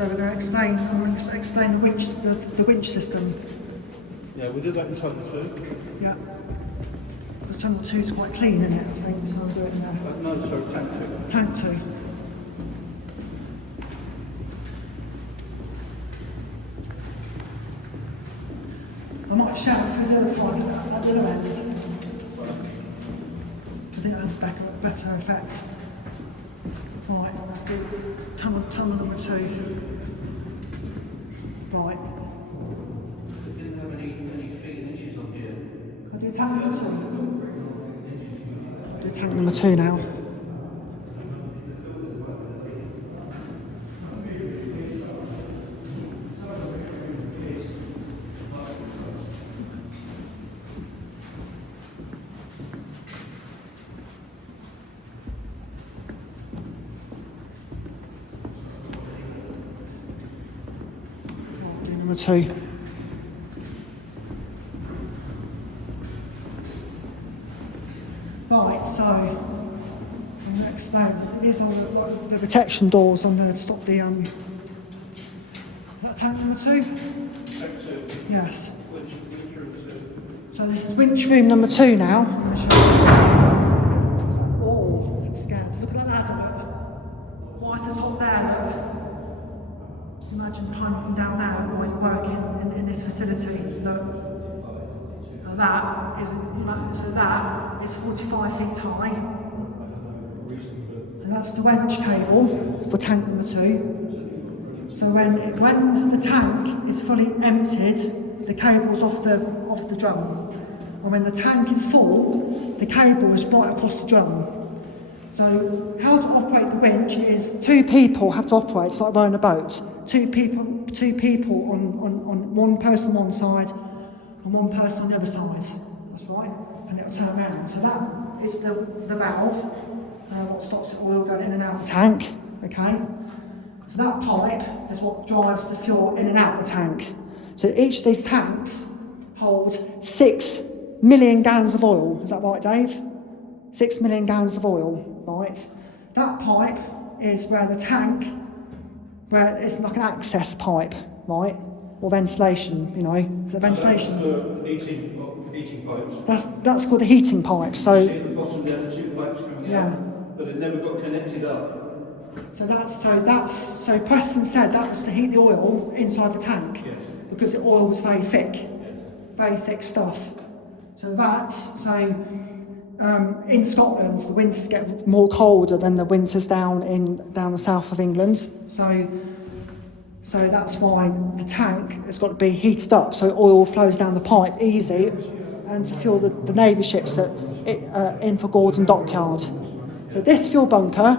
So we're going to explain. I'm going to explain the winch system. Yeah, we did that in tunnel 2. Yeah. Because tunnel 2 is quite clean, isn't it? I think so. I'll do it now. No, sorry, tank 2. Tank 2. I might shout through the other pipe at the other end. I think that's a better effect. Right, let's do tunnel number 2. Right. We didn't have any feet and inches on here. I'll do tank number 2. I'll do tank number 2 now. Number 2. Right, so I'm going to explain. These are the protection doors on there to stop the Is that tank number 2? Tank 2. Yes. Winch room 2. So this is winch room number 2 now. Oh, I'm scared. Look at that ladder. Right at the top there. Look. Imagine climbing down there while you're working in this facility. Look. Now that is 45 feet high. And that's the wench cable for tank number 2. So when the tank is fully emptied, the cable's off the drum. And when the tank is full, the cable is right across the drum. So how to operate the winch is 2 people have to operate. It's like rowing a boat. 2 people on one person on one side and one person on the other side. That's right. And it'll turn around. So that is the valve, what stops the oil going in and out of the tank. Okay. So that pipe is what drives the fuel in and out of the tank. So each of these tanks hold 6 million gallons of oil. Is that right, Dave? 6 million gallons of oil, right? That pipe is where the tank, where it's like an access pipe, right? Or ventilation, you know. Is it ventilation? Heating pipes. That's called the heating pipe. So See at the bottom there, the 2 pipes coming out, but it never got connected up. So Preston said that was to heat the oil inside the tank. Yes. Because the oil was very thick, Yes. very thick stuff. In Scotland, the winters get more colder than the winters down the south of England. So that's why the tank has got to be heated up so oil flows down the pipe easy and to fuel the Navy ships in for Gordon Dockyard. So this fuel bunker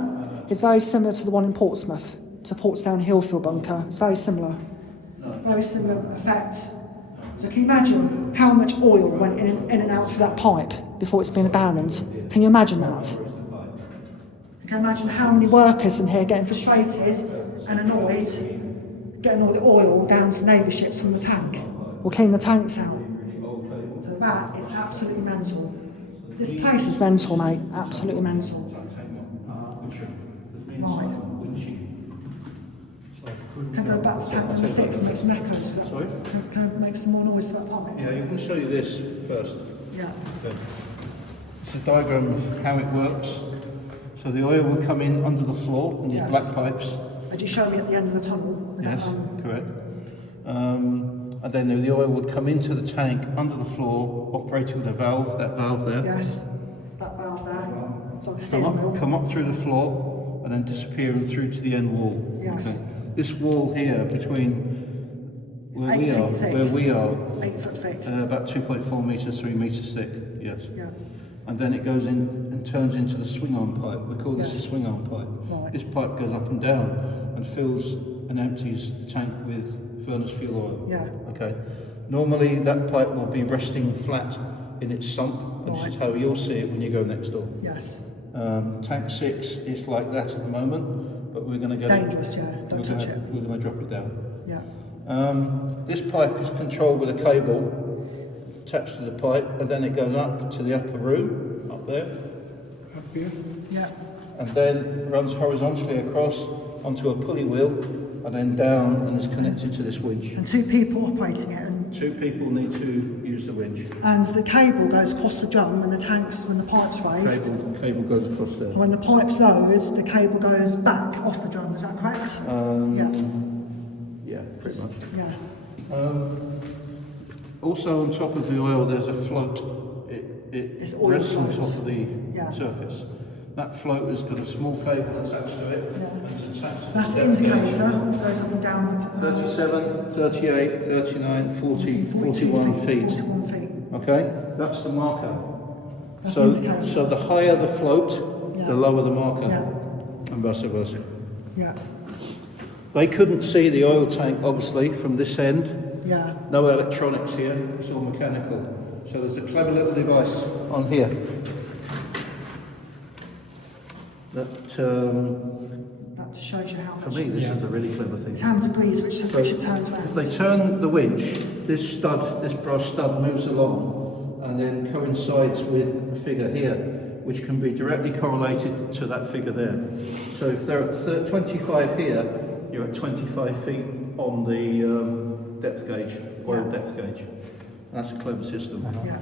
is very similar to the one in Portsmouth, to Portsdown Hill fuel bunker. It's very similar effect. So can you imagine how much oil went in and out through that pipe before it's been abandoned? Can you imagine that? You can imagine how many workers in here getting frustrated and annoyed, getting all the oil down to Navy ships from the tank, or clean the tanks out. So that is absolutely mental. This place is mental, mate. Absolutely mental. Right. Can I go back to tank number 6 and make some echoes for that? Sorry? Can I make some more noise for that pipe? Yeah, I'm going to show you this first. Yeah. Okay. It's a diagram of how it works. So the oil will come in under the floor on these Yes. black pipes. Did you show me at the end of the tunnel? Yes, correct. And then the oil would come into the tank under the floor, operating with a valve, that valve there. Yes. That valve there. It's like a steering wheel. Come up through the floor and then disappear and through to the end wall. Yes. Okay. This wall here between It's where 8 we are, feet thick. where we are, 8 foot thick. about 2.4 metres, 3 metres thick. Yes. Yeah. And then it goes in and turns into the swing arm pipe. We call this a Yes. swing arm pipe. Right. This pipe goes up and down and fills and empties the tank with furnace fuel oil. Yeah. Okay. Normally that pipe will be resting flat in its sump, and this is how you'll see it when you go next door. Yes. Tank 6 is like that at the moment, but we're going to It's get dangerous, yeah. Don't touch it. We're going to drop it down. Yeah. This pipe is controlled with a cable attached to the pipe, and then it goes up to the upper room, up there, Yeah. and then runs horizontally across onto a pulley wheel and then down and is connected to this winch. And 2 people operating it, and 2 people need to use the winch. the cable goes across the drum when the pipe's raised. Cable goes across there. And when the pipe's lowered, the cable goes back off the drum. Is that correct? Yeah, pretty much. Yeah. Also on top of the oil there's a float. It's It oil rests on float. top of the Yeah. surface. That float has got a small cable attached to it. Yeah. And it's attached to That's the depth gauge. indicator. Goes up and down the 37, 38, 39, 40, 41 feet. 41 feet. Okay, that's the marker. That's So, the indicator. so the higher the float, Yeah. the lower the marker, Yeah. and vice versa. Yeah. They couldn't see the oil tank, obviously, from this end. Yeah. No electronics here, it's all mechanical. So there's a clever little device on here that, That shows you how for much. me, this is a really clever thing. It's how many degrees which it turns If around. they turn the winch, this brass stud moves along and then coincides with a figure here, which can be directly correlated to that figure there. So if they're at 25 here, you're at 25 feet on the depth gauge, oil depth gauge. That's a clever system. Yeah.